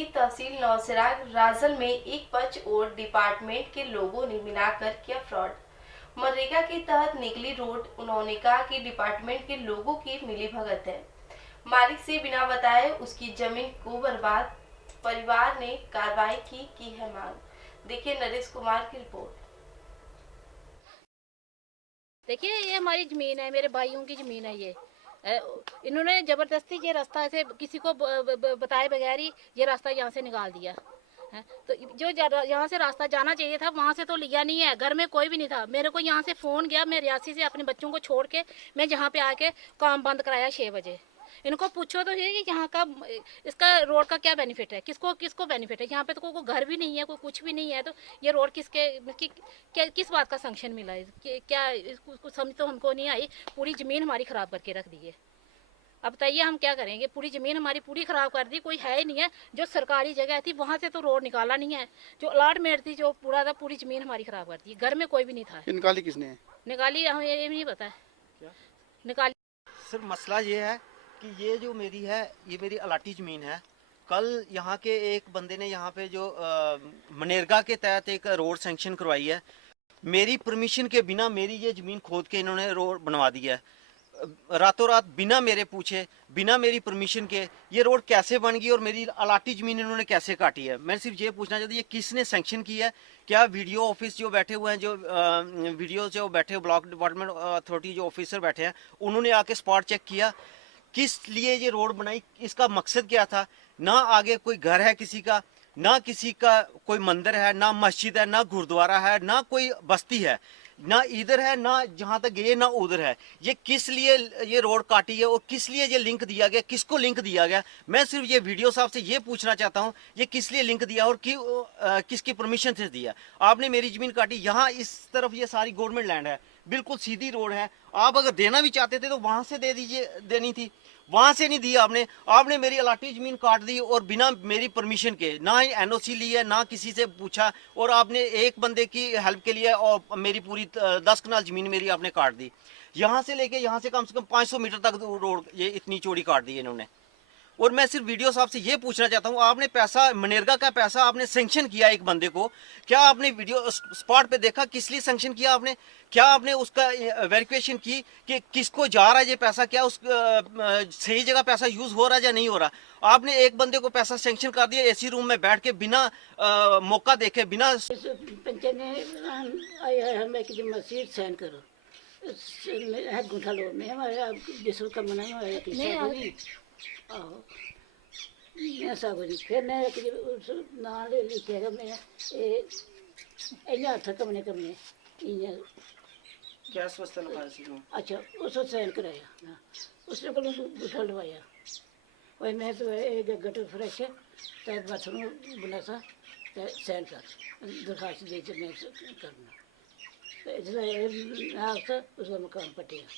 की तहसील नौशेरा राजल में एक पक्ष और डिपार्टमेंट के लोगों ने मिलाकर किया फ्रॉड। मनरेगा के तहत निकली रोड। उन्होंने कहा कि डिपार्टमेंट के लोगों की मिलीभगत है। मालिक से बिना बताए उसकी जमीन को बर्बाद। परिवार ने कार्रवाई की है मांग। देखिए नरेश कुमार की रिपोर्ट। देखिए ये हमारी ज़मीन है, मेरे भाइयों की ज़मीन है ये। इन्होंने ज़बरदस्ती ये रास्ता ऐसे किसी को बताए बगैर ही ये रास्ता यहाँ से निकाल दिया है। तो जो यहाँ से रास्ता जाना चाहिए था वहाँ से तो लिया नहीं है। घर में कोई भी नहीं था। मेरे को यहाँ से फ़ोन गया, मैं रियासी से अपने बच्चों को छोड़ के मैं यहाँ पे आके काम बंद कराया 6 बजे। इनको पूछो तो ये कि यहाँ का इसका रोड का क्या बेनिफिट है, किसको किसको बेनिफिट है। यहाँ पे तो कोई घर भी नहीं है, कोई कुछ भी नहीं है। तो ये रोड किस बात का संक्शन मिला है, क्या इसको समझ तो हमको नहीं आई। पूरी ज़मीन हमारी ख़राब करके रख दी है। अब बताइए हम क्या करेंगे। पूरी ज़मीन हमारी पूरी ख़राब कर दी। कोई है ही नहीं है। जो सरकारी जगह थी वहाँ से तो रोड निकाला नहीं है। जो अलॉटमेंट थी जो पूरा था, पूरी ज़मीन हमारी ख़राब कर दी। घर में कोई भी नहीं था। निकाली किसने है? निकाली हमें ये नहीं पता है क्या निकाली। सर मसला ये है कि ये जो मेरी है ये मेरी अलाटी ज़मीन है। कल यहाँ के एक बंदे ने यहाँ पे जो मनरेगा के तहत एक रोड सैंक्शन करवाई है, मेरी परमिशन के बिना मेरी ये ज़मीन खोद के इन्होंने रोड बनवा दिया है। रातों रात बिना मेरे पूछे, बिना मेरी परमिशन के ये रोड कैसे बन गई और मेरी अलाटी ज़मीन इन्होंने कैसे काटी है। मैं सिर्फ ये पूछना चाहती हूँ, ये किसने सैंक्शन किया है? क्या वीडियो ऑफिस जो बैठे हुए हैं, जो वीडियो जो बैठे ब्लॉक डिपार्टमेंट अथॉरिटी जो ऑफिसर बैठे हैं, उन्होंने आके स्पॉट चेक किया? किस लिए ये रोड बनाई, इसका मकसद क्या था? ना आगे कोई घर है किसी का, ना किसी का कोई मंदिर है, ना मस्जिद है, ना गुरुद्वारा है, ना कोई बस्ती है, ना इधर है, ना जहाँ तक गए ना उधर है। ये किस लिए ये रोड काटी है और किस लिए ये लिंक दिया गया, किसको लिंक दिया गया? मैं सिर्फ ये वीडियो साहब से ये पूछना चाहता हूँ, ये किस लिए लिंक दिया और किसकी परमिशन से दिया? आपने मेरी जमीन काटी। यहाँ इस तरफ ये सारी गवर्नमेंट लैंड है, बिल्कुल सीधी रोड है। आप अगर देना भी चाहते थे तो वहां से दे दीजिए, देनी थी। वहां से नहीं दी आपने। आपने मेरी अलाटी जमीन काट दी और बिना मेरी परमिशन के, ना ही एनओसी ली है, ना किसी से पूछा, और आपने एक बंदे की हेल्प के लिए और मेरी पूरी 10 कनाल जमीन मेरी आपने काट दी। यहाँ से लेके यहाँ से कम 500 मीटर तक रोड ये इतनी चौड़ी काट दी इन्होंने। और मैं सिर्फ वीडियो साहब से ये पूछना चाहता हूँ, आपने पैसा, मनरेगा का पैसा आपने सैंक्शन किया एक बंदे को, क्या आपने वीडियो स्पॉट पे देखा किस लिए सैंक्शन किया आपने? क्या आपने उसका वेरिफिकेशन की कि किसको जा रहा है ये पैसा, क्या उस सही जगह पैसा यूज हो रहा है या नहीं हो रहा? आपने एक बंदे को पैसा सैंक्शन कर दिया एसी रूम में बैठ के, बिना मौका देखे, बिना पंचायत ने आया हमें कि मस्जिद साइन करो है गुंठा लो में हमारा जिस का मना है आहो मैं सब फिर मैं उस ना ले लिखेगा मैं इन्हें अर्थ कमने कमने इन्हें क्या स्वास्थ्य लगा। अच्छा उसको साइन कराया, उसने को गुंठा लवाया। वही मैं तो एक गटर फ्रेश है तब बाथरूम बुला सा साइन कर दरखास्त दे के मैं करना, तो इसलिए आपसे उसका मकान पटेगा।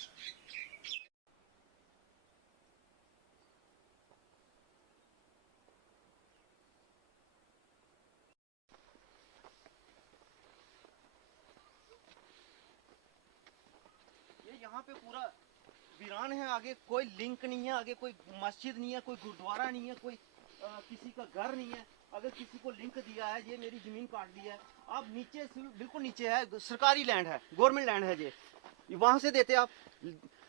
यहाँ पे पूरा वीरान है, आगे कोई लिंक नहीं है, आगे कोई मस्जिद नहीं है, कोई गुरुद्वारा नहीं है, कोई किसी का घर नहीं है। अगर किसी को लिंक दिया है, ये मेरी जमीन काट दी है। आप नीचे बिल्कुल नीचे है, सरकारी लैंड है, गवर्नमेंट लैंड है, ये वहां से देते आप।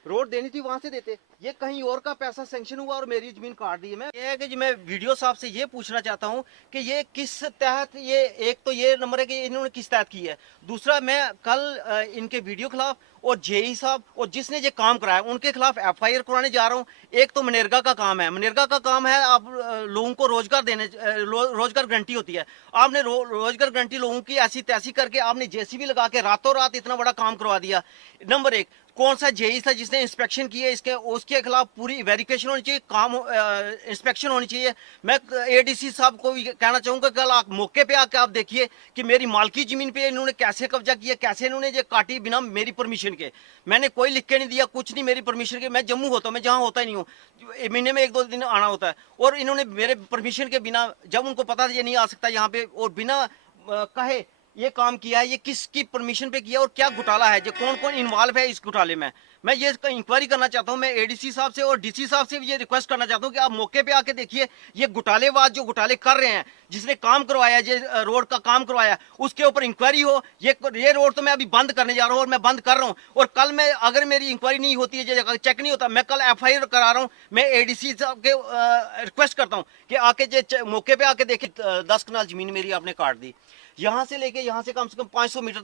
रोड देनी थी वहां से देते। ये कहीं और का पैसा सैंक्शन हुआ और मेरी जमीन काट दी है। मैं ये है कि मैं वीडियो साहब से ये पूछना चाहता हूँ कि ये किस तहत, ये एक तो ये नंबर है कि इन्होंने किस तहत की है। दूसरा, मैं कल इनके वीडियो खिलाफ और जेई साहब और जिसने ये काम कराया उनके खिलाफ FIR कराने जा रहा हूँ। एक तो मनरेगा का काम है, मनरेगा का काम है आप लोगों को रोजगार देने, रोजगार गारंटी होती है। आपने रोजगार गारंटी लोगों की ऐसी तैसी करके आपने JCB लगा के रातों रात इतना बड़ा काम करवा दिया। नंबर एक, कौन सा जेई था जिसने इंस्पेक्शन की है इसके, उसके खिलाफ पूरी वेरिफिकेशन होनी चाहिए, काम इंस्पेक्शन होनी चाहिए। मैं ADC साहब को भी कहना चाहूंगा, कल आप मौके पे आके आप देखिए कि मेरी मालकी जमीन पे इन्होंने कैसे कब्जा किया, कैसे इन्होंने ये काटी बिना मेरी परमिशन के। मैंने कोई लिख के नहीं दिया, कुछ नहीं मेरी परमिशन के। मैं जम्मू होता हूँ, मैं जहाँ होता ही नहीं हूँ, महीने में 1-2 दिन आना होता है। और इन्होंने मेरे परमिशन के बिना, जब उनको पता था ये नहीं आ सकता यहाँ पे, और बिना कहे ये काम किया है। ये किसकी परमिशन पे किया और क्या घोटाला है, जो कौन कौन इन्वॉल्व है इस घोटाले में? मैं ये इंक्वायरी करना चाहता हूँ, मैं एडीसी साहब से और डीसी साहब से भी ये रिक्वेस्ट करना चाहता हूँ कि आप मौके पे आके देखिए, ये घोटालेबाज जो घोटाले कर रहे हैं, जिसने काम करवाया, ये रोड का काम करवाया, उसके ऊपर इंक्वायरी हो। ये रोड तो मैं अभी बंद करने जा रहा हूँ और मैं बंद कर रहा हूँ, और कल मैं अगर मेरी इंक्वायरी नहीं होती है, ये चेक नहीं होता, मैं कल FIR करा रहा हूँ। मैं एडीसी साहब के रिक्वेस्ट करता हूँ कि आके ये मौके पे आके देखे। 10 कनाल जमीन मेरी आपने काट दी, यहाँ से लेके यहाँ से कम 500 मीटर